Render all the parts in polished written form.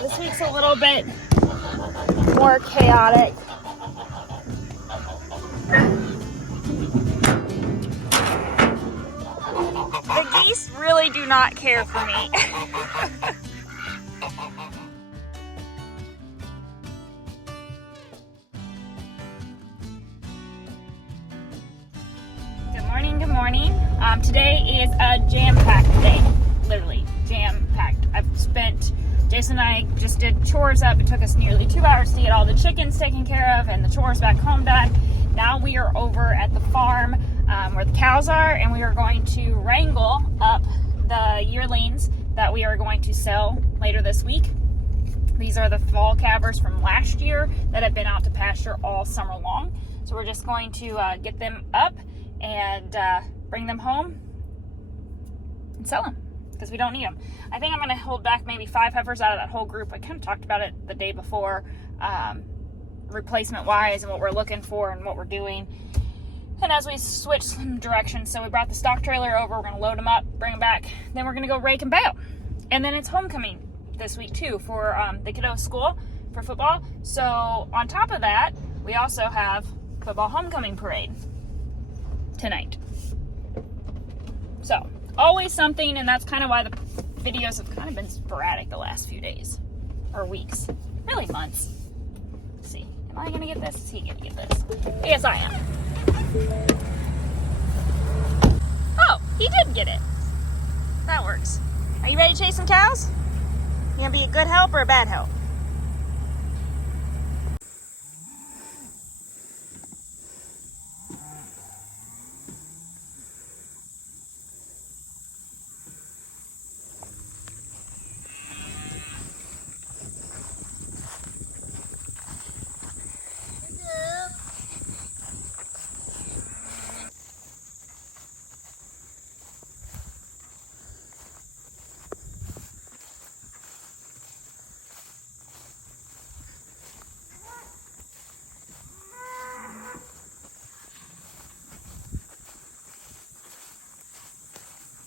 This week's a little bit more chaotic. The geese really do not care for me. Good morning. Today is a jam-packed day, literally jam-packed. Jason and I just did chores up. It took us nearly 2 hours to get all the chickens taken care of and the chores back home done. Now we are over at the farm where the cows are, and we are going to wrangle up the yearlings that we are going to sell later this week. These are the fall calvers from last year that have been out to pasture all summer long. So we're just going to get them up and bring them home and sell them because we don't need them. I think I'm going to hold back maybe 5 heifers out of that whole group. I kind of talked about it the day before, replacement wise and what we're looking for and what we're doing. And as we switch some directions, so we brought the stock trailer over, we're going to load them up, bring them back, then we're going to go rake and bale. And then it's homecoming this week too for the kiddos' school for football. So on top of that, we also have football homecoming parade tonight. So always something, and that's kind of why the videos have kind of been sporadic the last few days or weeks, really months. Let's see, am I gonna get this? Is he gonna get this? Yes, I am. Oh, he did get it. That works. Are you ready to chase some cows? You gonna be a good help or a bad help?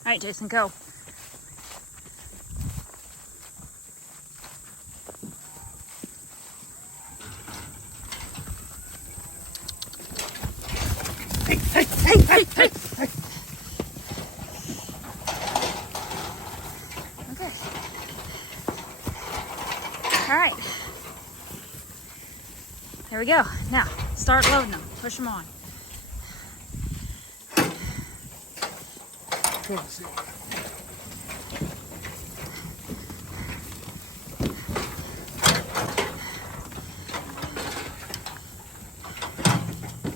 All right, Jason, go. Hey, hey, hey, hey, hey, hey. Okay. All right. There we go. Now, start loading them. Push them on. What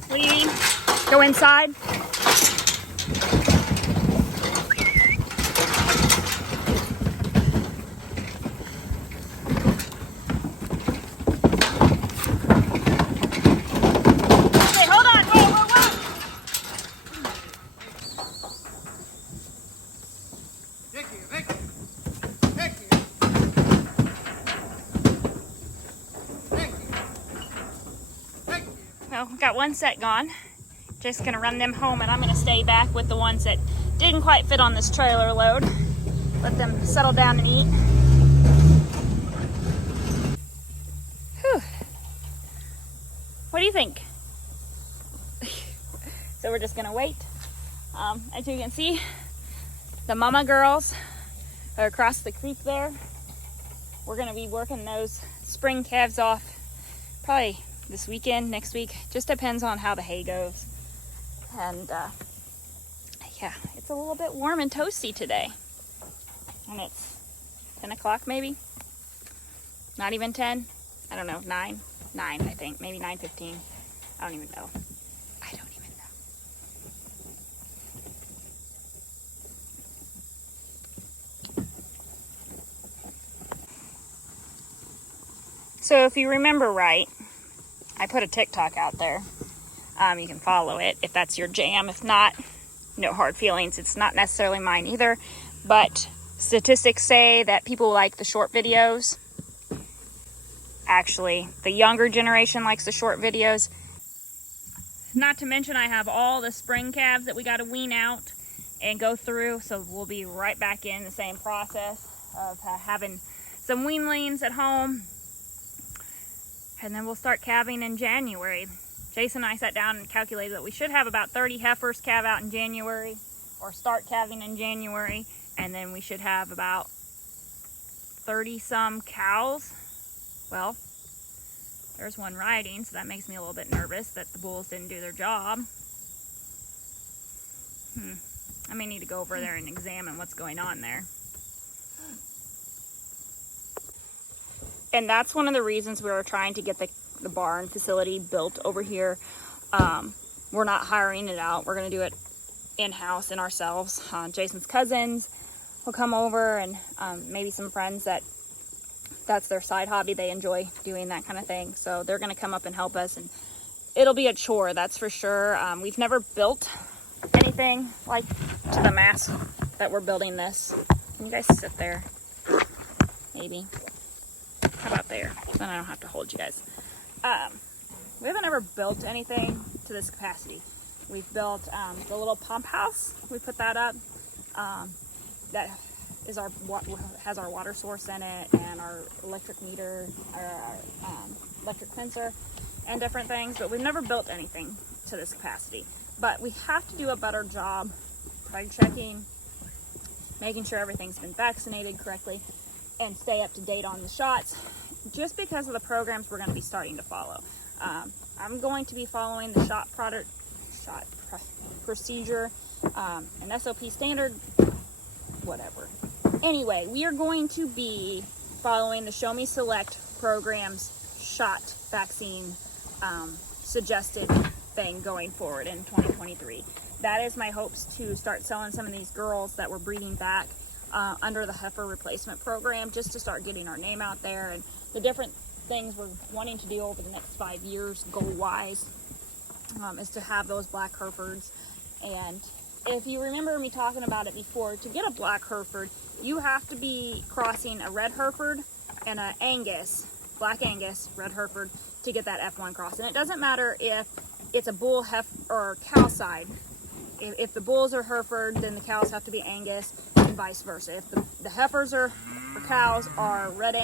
do you mean? Go inside? Well, got one set gone. Just gonna run them home, and I'm gonna stay back with the ones that didn't quite fit on this trailer load. Let them settle down and eat. Whew. What do you think? So we're just gonna wait. As you can see, the mama girls are across the creek there. We're gonna be working those spring calves off probably this weekend, next week. Just depends on how the hay goes. And yeah, it's a little bit warm and toasty today. And it's 10 o'clock maybe? Not even 10? I don't know, 9? 9 I think, maybe 9:15. I don't even know. I don't even know. So if you remember right, I put a TikTok out there. You can follow it if that's your jam. If not, no hard feelings. It's not necessarily mine either. But statistics say that people like the short videos. Actually, the younger generation likes the short videos. Not to mention I have all the spring calves that we got to wean out and go through. So we'll be right back in the same process of having some weanlings at home, and then we'll start calving in January. Jason and I sat down and calculated that we should have about 30 heifers calve out in January, or start calving in January, and then we should have about 30 some cows. Well, there's one riding, so that makes me a little bit nervous that the bulls didn't do their job. I may need to go over there and examine what's going on there. And that's one of the reasons we were trying to get the barn facility built over here. We're not hiring it out. We're going to do it in-house and ourselves. Jason's cousins will come over, and maybe some friends that's their side hobby. They enjoy doing that kind of thing. So they're going to come up and help us, and it'll be a chore, that's for sure. We've never built anything like to the mass that we're building this. Can you guys sit there? Maybe. How about there? Then I don't have to hold you guys. We haven't ever built anything to this capacity. We've built the little pump house. We put that up. That is has our water source in it, and our electric meter, our electric sensor, and different things. But we've never built anything to this capacity. But we have to do a better job preg checking, making sure everything's been vaccinated correctly, and stay up to date on the shots, just because of the programs we're going to be starting to follow. I'm going to be following the shot procedure, an SOP standard, whatever. Anyway, we are going to be following the Show Me Select program's shot vaccine suggested thing going forward in 2023. That is my hopes, to start selling some of these girls that we're breeding back under the heifer replacement program, just to start getting our name out there, and the different things we're wanting to do over the next 5 years goal wise is to have those black Herefords. And if you remember me talking about it before, to get a black Hereford you have to be crossing a red Hereford and a Angus, black Angus red Hereford, to get that F1 cross. And it doesn't matter if it's a bull or cow side. If the bulls are Hereford, then the cows have to be Angus, and vice versa. If the heifers or cows are red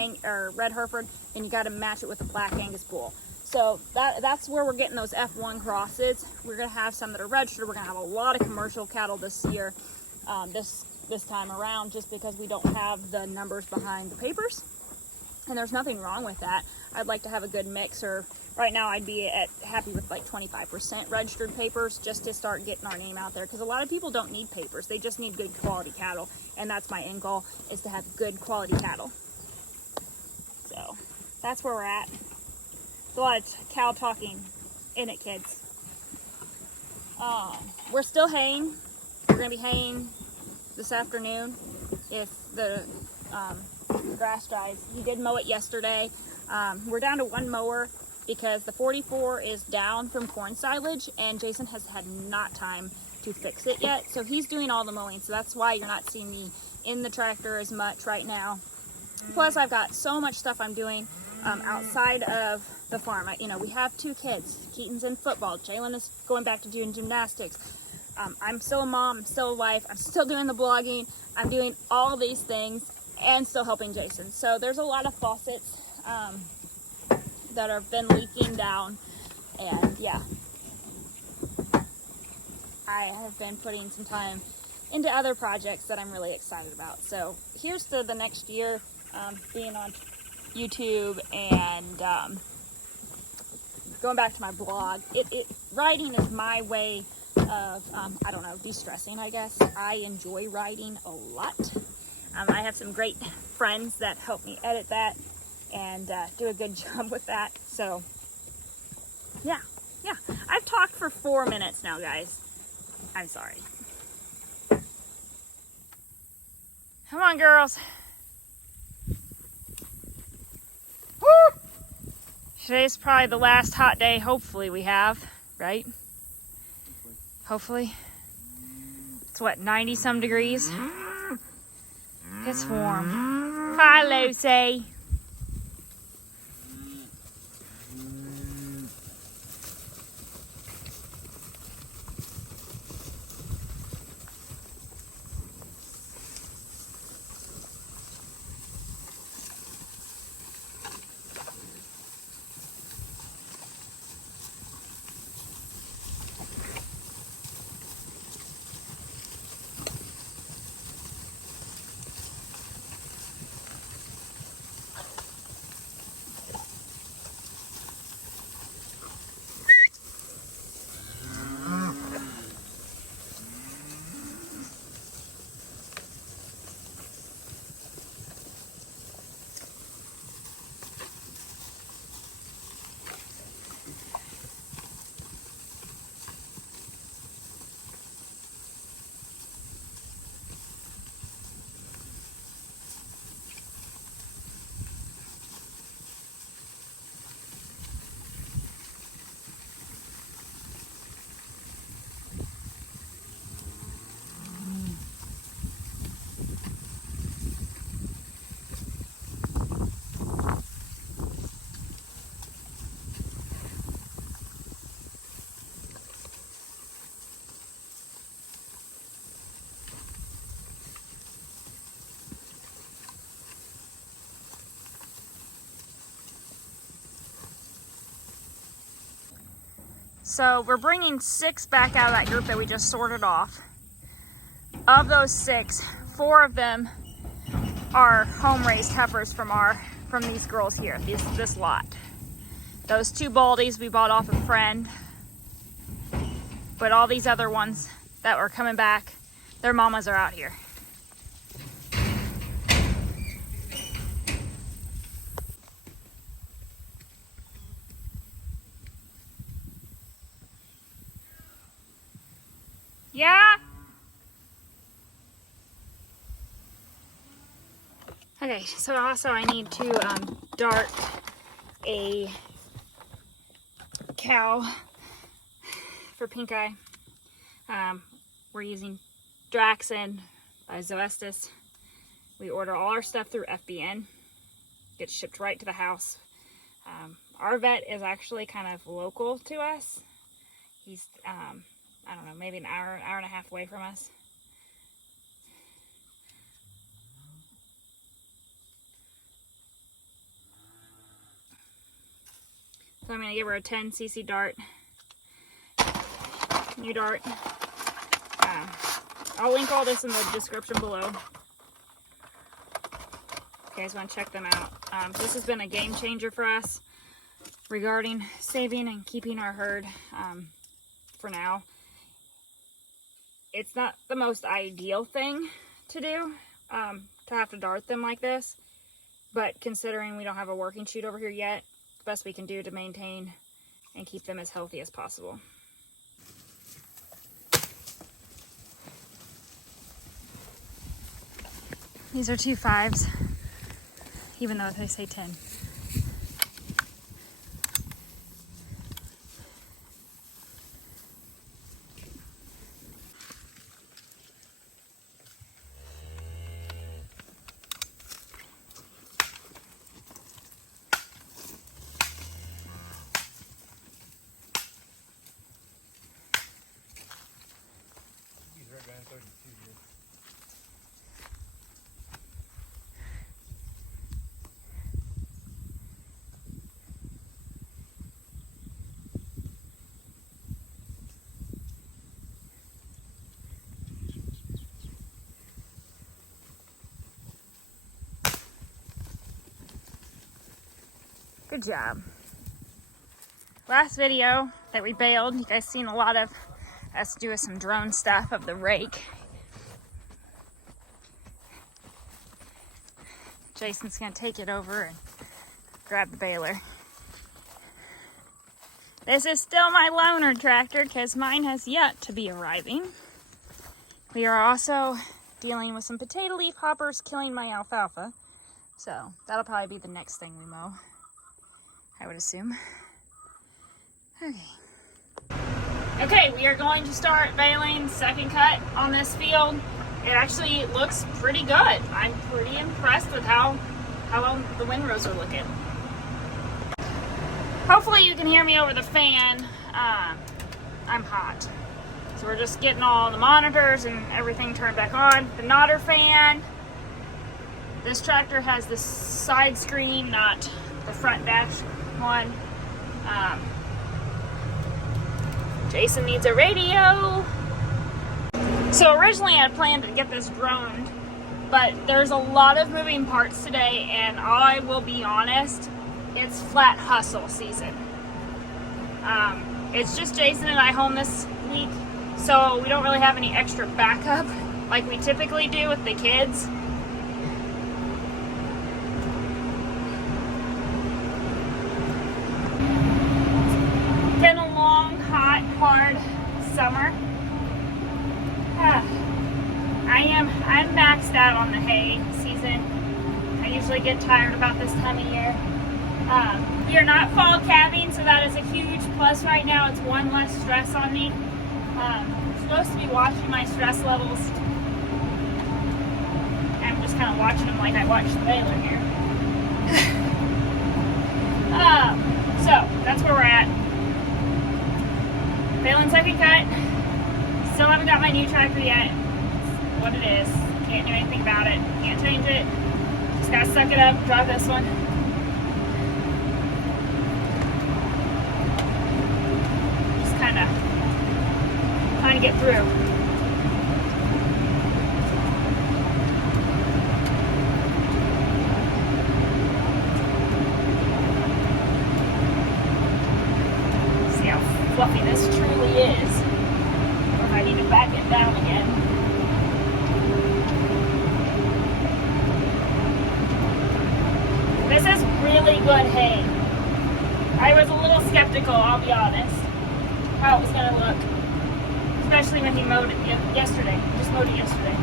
Hereford, then you got to match it with a black Angus bull. So that's where we're getting those F1 crosses. We're going to have some that are registered. We're going to have a lot of commercial cattle this year, this time around, just because we don't have the numbers behind the papers. And there's nothing wrong with that. I'd like to have a good mix, or right now I'd be happy with like 25% registered papers, just to start getting our name out there, because a lot of people don't need papers. They just need good quality cattle, and that's my end goal, is to have good quality cattle. So that's where we're at. There's a lot of cow talking in it, kids. We're still haying. We're going to be haying this afternoon if the grass dries. He did mow it yesterday. We're down to one mower because the 44 is down from corn silage, and Jason has had not time to fix it yet. So he's doing all the mowing. So that's why you're not seeing me in the tractor as much right now. Plus, I've got so much stuff I'm doing outside of the farm. We have 2 kids. Keaton's in football. Jalen is going back to doing gymnastics. I'm still a mom. I'm still a wife. I'm still doing the blogging. I'm doing all these things and still helping Jason. So there's a lot of faucets that have been leaking down, and yeah, I have been putting some time into other projects that I'm really excited about. So here's to the next year, being on YouTube and going back to my blog. Writing is my way of, I don't know, de-stressing, I guess. I enjoy writing a lot. I have some great friends that help me edit that and do a good job with that. So yeah, I've talked for 4 minutes now, guys. I'm sorry. Come on, girls. Woo! Today's probably the last hot day, hopefully, we have, right? Hopefully. It's what, 90 some degrees? It's warm. Hi, Lucy. So we're bringing 6 back out of that group that we just sorted off. Of those 6, 4 of them are home-raised heifers from these girls here, this lot. Those 2 baldies we bought off a friend, but all these other ones that were coming back, their mamas are out here. Yeah? Okay, so also I need to dart a cow for pink eye. We're using Draxin by Zoestis. We order all our stuff through FBN. Gets shipped right to the house. Our vet is actually kind of local to us. He's, I don't know, maybe an hour and a half away from us. So I'm going to give her a 10cc dart, new dart. I'll link all this in the description below. If you guys want to check them out. This has been a game changer for us regarding saving and keeping our herd for now. It's not the most ideal thing to do, to have to dart them like this, but considering we don't have a working chute over here yet, the best we can do to maintain and keep them as healthy as possible. These are 2 5s, even though they say 10. Good job. Last video that we baled, you guys seen a lot of us doing some drone stuff of the rake. Jason's gonna take it over and grab the baler. This is still my loaner tractor because mine has yet to be arriving. We are also dealing with some potato leaf hoppers killing my alfalfa. So that'll probably be the next thing we mow, I would assume. Okay, we are going to start baling second cut on this field. It actually looks pretty good. I'm pretty impressed with how long the windrows are looking. Hopefully you can hear me over the fan. I'm hot. So we're just getting all the monitors and everything turned back on. The Nodder fan. This tractor has the side screen, not the front dash one. Jason needs a radio. So originally I planned to get this droned, but there's a lot of moving parts today, and I will be honest, it's flat hustle season. It's just Jason and I home this week, so we don't really have any extra backup like we typically do with the kids. Been a long, hot, hard summer. I'm maxed out on the hay season. I usually get tired about this time of year. We are not fall calving, so that is a huge plus right now. It's one less stress on me. I'm supposed to be watching my stress levels. I'm just kind of watching them like I watch the baler here. So that's where we're at. Baling second cut. Still haven't got my new tractor yet. It's what it is. Can't do anything about it. Can't change it. Just gotta suck it up, drive this one. Just kind trying to get through. See how fluffy this truly is. Or if I need to back it down again. This is really good hay. I was a little skeptical, I'll be honest, how it was going to look. Especially when he mowed it yesterday. He just mowed it yesterday.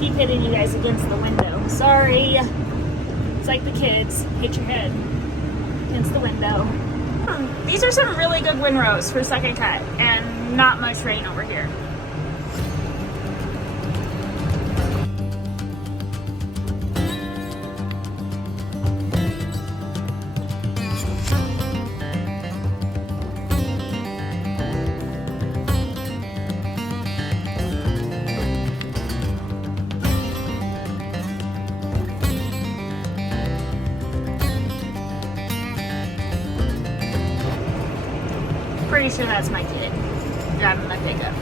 Keep hitting you guys against the window. Sorry. It's like the kids. Hit your head against the window. These are some really good windrows for second cut, and not much rain over here. Pretty sure that's my kid driving my pickup.